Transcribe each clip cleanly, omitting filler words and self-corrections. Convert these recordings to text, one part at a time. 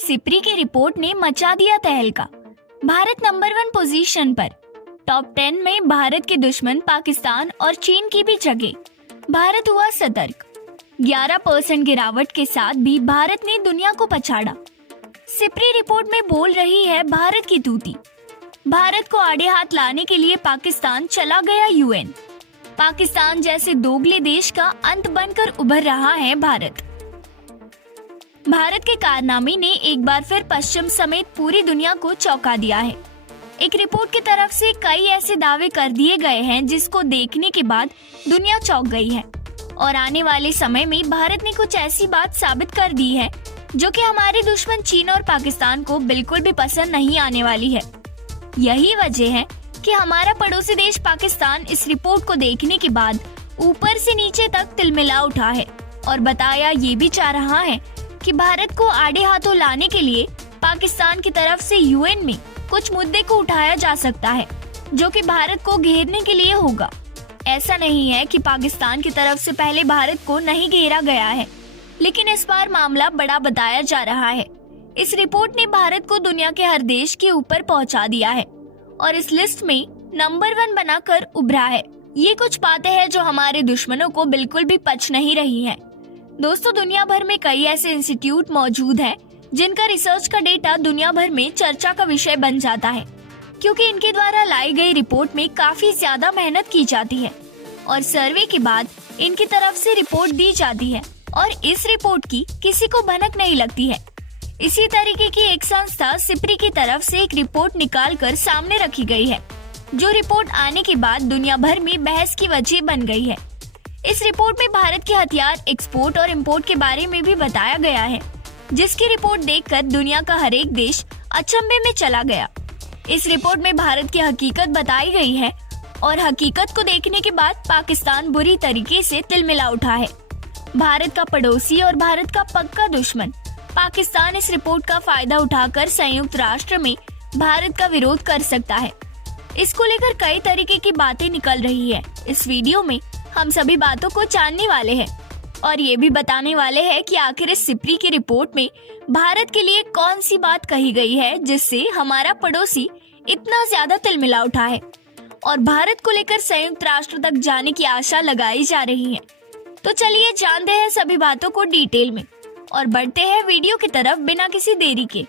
SIPRI की report ने मचा दिया तहलका। भारत नंबर 1 पोजीशन पर। टॉप 10 में भारत के दुश्मन पाकिस्तान और चीन की भी जगह। भारत हुआ सतर्क। 11% गिरावट के साथ भी भारत ने दुनिया को पछाड़ा। सिप्री रिपोर्ट में बोल रही है भारत की तूती। भारत को आड़े हाथ लाने के लिए पाकिस्तान चला गया यूएन। पाकिस्तान जैसे दोगले देश का अंत बनकर उभर रहा है भारत। भारत के कारनामे ने एक बार फिर पश्चिम समेत पूरी दुनिया को चौंका दिया है। एक रिपोर्ट की तरफ से कई ऐसे दावे कर दिए गए हैं जिसको देखने के बाद दुनिया चौंक गई है और आने वाले समय में भारत ने कुछ ऐसी बात साबित कर दी है जो कि हमारे दुश्मन चीन और पाकिस्तान को बिल्कुल भी पसंद नहीं आने वाली है। यही वजह है कि हमारा पड़ोसी देश पाकिस्तान इस रिपोर्ट को देखने के बाद ऊपर से नीचे तक तिलमिला उठा है और बताया ये भी चाह रहा है कि भारत को आड़े हाथों लाने के लिए पाकिस्तान की तरफ से यूएन में कुछ मुद्दे को उठाया जा सकता है जो कि भारत को घेरने के लिए होगा। ऐसा नहीं है कि पाकिस्तान की तरफ से पहले भारत को नहीं घेरा गया है, लेकिन इस बार मामला बड़ा बताया जा रहा है। इस रिपोर्ट ने भारत को दुनिया के हर देश के ऊपर पहुंचा दिया है और इस लिस्ट में नंबर 1 बनाकर उभरा है। ये कुछ बातें हैं जो हमारे दुश्मनों को बिल्कुल भी पच नहीं रही है। दोस्तों, दुनिया भर में कई ऐसे इंस्टीट्यूट मौजूद हैं जिनका रिसर्च का डेटा दुनिया भर में चर्चा का विषय बन जाता है, क्योंकि इनके द्वारा लाई गई रिपोर्ट में काफी ज्यादा मेहनत की जाती है और सर्वे के बाद इनकी तरफ से रिपोर्ट दी जाती है और इस रिपोर्ट की किसी को भनक नहीं लगती है। इसी तरीके की एक संस्था सिप्री की तरफ से एक रिपोर्ट निकाल कर सामने रखी गई है, जो रिपोर्ट आने के बाद दुनिया भर में बहस की वजह बन गई है। इस रिपोर्ट में भारत के हथियार एक्सपोर्ट और इंपोर्ट के बारे में भी बताया गया है, जिसकी रिपोर्ट देखकर दुनिया का हर एक देश अचंभे में चला गया। इस रिपोर्ट में भारत की हकीकत बताई गई है और हकीकत को देखने के बाद पाकिस्तान बुरी तरीके से तिलमिला उठा है। भारत का पड़ोसी और भारत का पक्का दुश्मन पाकिस्तान इस रिपोर्ट का फायदा उठाकर संयुक्त राष्ट्र में भारत का विरोध कर सकता है। इसको लेकर कई तरीके की बातें निकल रही है। इस वीडियो में हम सभी बातों को जानने वाले हैं और ये भी बताने वाले हैं कि आखिर इस सिप्री की रिपोर्ट में भारत के लिए कौन सी बात कही गई है जिससे हमारा पड़ोसी इतना ज्यादा तिलमिला उठा है और भारत को लेकर संयुक्त राष्ट्र तक जाने की आशा लगाई जा रही है। तो चलिए जानते हैं सभी बातों को डिटेल में और बढ़ते हैं वीडियो की तरफ बिना किसी देरी के।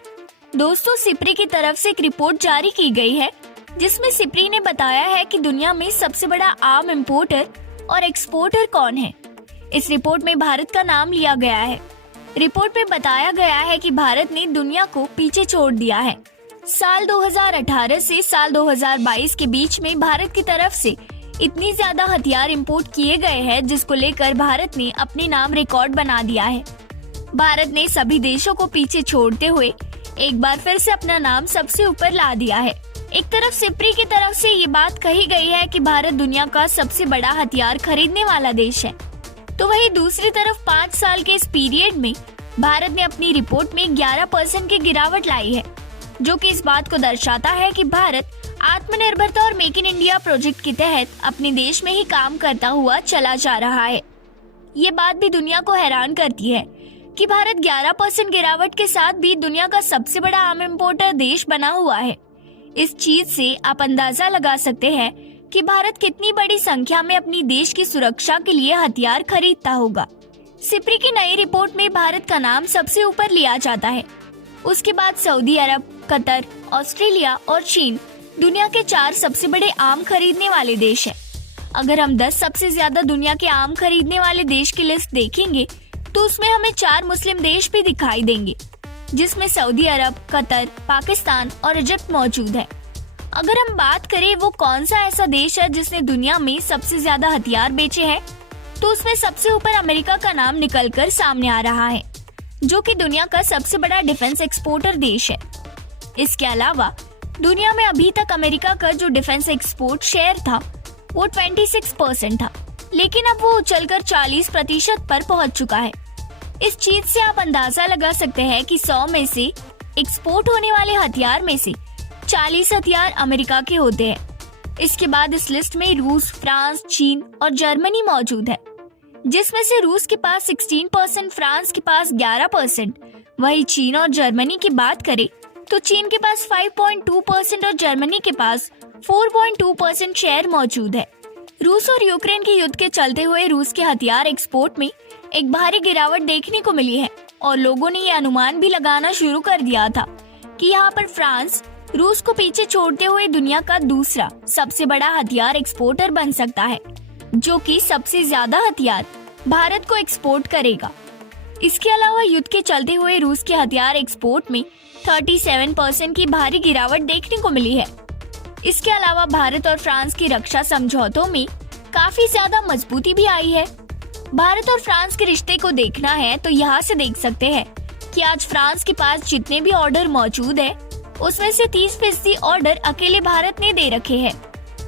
दोस्तों, सिप्री की तरफ से एक रिपोर्ट जारी की गई है जिसमें सिप्री ने बताया है कि दुनिया में सबसे बड़ा आर्म इम्पोर्टर और एक्सपोर्टर कौन है। इस रिपोर्ट में भारत का नाम लिया गया है। रिपोर्ट में बताया गया है कि भारत ने दुनिया को पीछे छोड़ दिया है। साल 2018 से साल 2022 के बीच में भारत की तरफ से इतनी ज्यादा हथियार इंपोर्ट किए गए हैं जिसको लेकर भारत ने अपने नाम रिकॉर्ड बना दिया है। भारत ने सभी देशों को पीछे छोड़ते हुए एक बार फिर से अपना नाम सबसे ऊपर ला दिया है। एक तरफ सिप्री की तरफ से ये बात कही गई है कि भारत दुनिया का सबसे बड़ा हथियार खरीदने वाला देश है, तो वहीं दूसरी तरफ 5 साल के इस पीरियड में भारत ने अपनी रिपोर्ट में 11% की गिरावट लाई है, जो कि इस बात को दर्शाता है कि भारत आत्मनिर्भरता और मेक इन इंडिया प्रोजेक्ट के तहत अपने देश में ही काम करता हुआ चला जा रहा है। ये बात भी दुनिया को हैरान करती है कि भारत 11% गिरावट के साथ भी दुनिया का सबसे बड़ा आर्म इम्पोर्टर देश बना हुआ है। इस चीज से आप अंदाजा लगा सकते हैं कि भारत कितनी बड़ी संख्या में अपनी देश की सुरक्षा के लिए हथियार खरीदता होगा। सिप्री की नई रिपोर्ट में भारत का नाम सबसे ऊपर लिया जाता है। उसके बाद सऊदी अरब, कतर, ऑस्ट्रेलिया और चीन दुनिया के 4 सबसे बड़े आम खरीदने वाले देश हैं। अगर हम 10 सबसे ज्यादा दुनिया के आम खरीदने वाले देश की लिस्ट देखेंगे तो उसमें हमें 4 मुस्लिम देश भी दिखाई देंगे, जिसमें सऊदी अरब, कतर, पाकिस्तान और इजिप्ट मौजूद है। अगर हम बात करें वो कौन सा ऐसा देश है जिसने दुनिया में सबसे ज्यादा हथियार बेचे हैं, तो उसमें सबसे ऊपर अमेरिका का नाम निकलकर सामने आ रहा है, जो कि दुनिया का सबसे बड़ा डिफेंस एक्सपोर्टर देश है। इसके अलावा दुनिया में अभी तक अमेरिका का जो डिफेंस एक्सपोर्ट शेयर था वो 26% था, लेकिन अब वो उछलकर 40% पर पहुंच चुका है। इस चीज से आप अंदाजा लगा सकते हैं कि 100 में से एक्सपोर्ट होने वाले हथियार में से 40 हथियार अमेरिका के होते हैं। इसके बाद इस लिस्ट में रूस, फ्रांस, चीन और जर्मनी मौजूद है, जिसमें से रूस के पास 16%, फ्रांस के पास 11%, वही चीन और जर्मनी की बात करें तो चीन के पास 5.2% और जर्मनी के पास 4.2% शेयर मौजूद है। रूस और यूक्रेन के युद्ध के चलते हुए रूस के हथियार एक्सपोर्ट में एक भारी गिरावट देखने को मिली है और लोगों ने ये अनुमान भी लगाना शुरू कर दिया था कि यहाँ पर फ्रांस रूस को पीछे छोड़ते हुए दुनिया का दूसरा सबसे बड़ा हथियार एक्सपोर्टर बन सकता है, जो कि सबसे ज्यादा हथियार भारत को एक्सपोर्ट करेगा। इसके अलावा युद्ध के चलते हुए रूस के हथियार एक्सपोर्ट में 37% की भारी गिरावट देखने को मिली है। इसके अलावा भारत और फ्रांस की रक्षा समझौतों में काफी ज्यादा मजबूती भी आई है। भारत और फ्रांस के रिश्ते को देखना है तो यहाँ से देख सकते हैं कि आज फ्रांस के पास जितने भी ऑर्डर मौजूद है उसमें से 30% ऑर्डर अकेले भारत ने दे रखे हैं।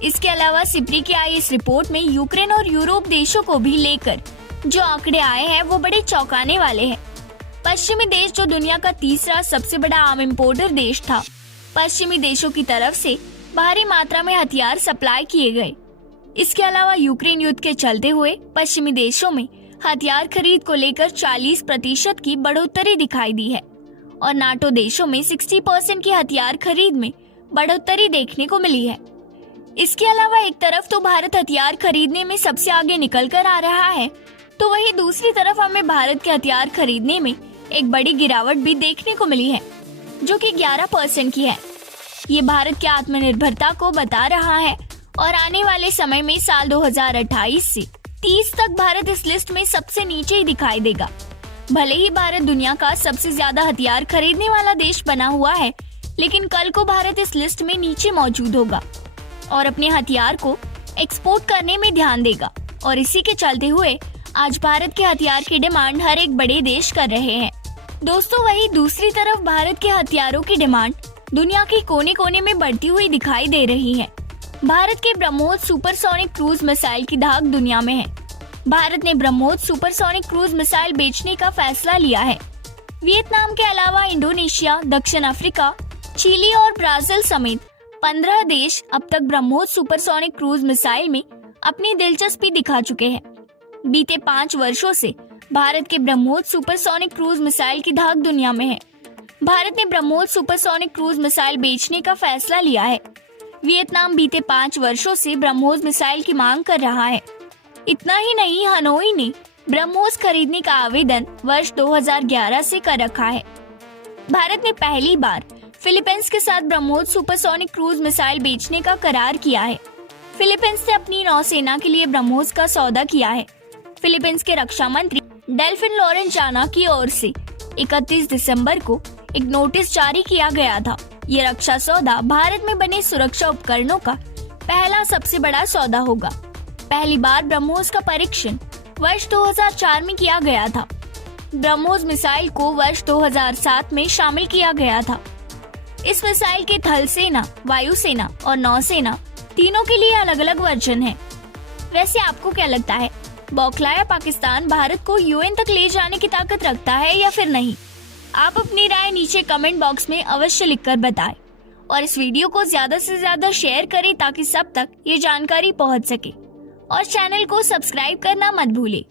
इसके अलावा सिप्री की आई इस रिपोर्ट में यूक्रेन और यूरोप देशों को भी लेकर जो आंकड़े आए हैं वो बड़े चौंकाने वाले हैं। पश्चिमी देश जो दुनिया का तीसरा सबसे बड़ा आर्म इम्पोर्टर देश था, पश्चिमी देशों की तरफ से भारी मात्रा में हथियार सप्लाई किए गए। इसके अलावा यूक्रेन युद्ध के चलते हुए पश्चिमी देशों में हथियार खरीद को लेकर 40% की बढ़ोतरी दिखाई दी है और नाटो देशों में 60% की हथियार खरीद में बढ़ोतरी देखने को मिली है। इसके अलावा एक तरफ तो भारत हथियार खरीदने में सबसे आगे निकल कर आ रहा है, तो वहीं दूसरी तरफ हमें भारत के हथियार खरीदने में एक बड़ी गिरावट भी देखने को मिली है, जो कि 11% की है। ये भारत की आत्मनिर्भरता को बता रहा है और आने वाले समय में साल 2028 से 30 तक भारत इस लिस्ट में सबसे नीचे ही दिखाई देगा। भले ही भारत दुनिया का सबसे ज्यादा हथियार खरीदने वाला देश बना हुआ है, लेकिन कल को भारत इस लिस्ट में नीचे मौजूद होगा और अपने हथियार को एक्सपोर्ट करने में ध्यान देगा। और इसी के चलते हुए आज भारत के हथियार की डिमांड हर एक बड़े देश कर रहे हैं। दोस्तों, वही दूसरी तरफ भारत के हथियारों की डिमांड दुनिया के कोने कोने में बढ़ती हुई दिखाई दे रही है। भारत के ब्रह्मोस सुपरसोनिक क्रूज मिसाइल की धाक दुनिया में है। भारत ने ब्रह्मोस सुपरसोनिक क्रूज मिसाइल बेचने का फैसला लिया है। वियतनाम के अलावा इंडोनेशिया, दक्षिण अफ्रीका, चिली और ब्राजील समेत 15 देश अब तक ब्रह्मोस सुपरसोनिक क्रूज मिसाइल में अपनी दिलचस्पी दिखा चुके हैं। बीते 5 वर्षों से भारत के ब्रह्मोस सुपरसोनिक क्रूज मिसाइल की धाक दुनिया में है। भारत ने ब्रह्मोस सुपरसोनिक क्रूज मिसाइल बेचने का फैसला लिया है। वियतनाम बीते 5 वर्षों से ब्रह्मोस मिसाइल की मांग कर रहा है। इतना ही नहीं, हनोई ने ब्रह्मोस खरीदने का आवेदन वर्ष 2011 से कर रखा है। भारत ने पहली बार फिलीपींस के साथ ब्रह्मोस सुपरसोनिक क्रूज मिसाइल बेचने का करार किया है। फिलीपींस ने अपनी नौसेना के लिए ब्रह्मोस का सौदा किया है। फिलीपींस के रक्षा मंत्री डेल्फिन लॉरेंजाना की ओर से 31 दिसंबर को एक नोटिस जारी किया गया था। ये रक्षा सौदा भारत में बने सुरक्षा उपकरणों का पहला सबसे बड़ा सौदा होगा। पहली बार ब्रह्मोस का परीक्षण वर्ष 2004 में किया गया था। ब्रह्मोस मिसाइल को वर्ष 2007 में शामिल किया गया था। इस मिसाइल के थल सेना, वायुसेना और नौसेना तीनों के लिए अलग अलग वर्जन है। वैसे आपको क्या लगता है, बौखलाया पाकिस्तान भारत को यूएन तक ले जाने की ताकत रखता है या फिर नहीं? आप अपनी राय नीचे कमेंट बॉक्स में अवश्य लिखकर बताएं और इस वीडियो को ज्यादा से ज्यादा शेयर करें ताकि सब तक ये जानकारी पहुंच सके और चैनल को सब्सक्राइब करना मत भूलें।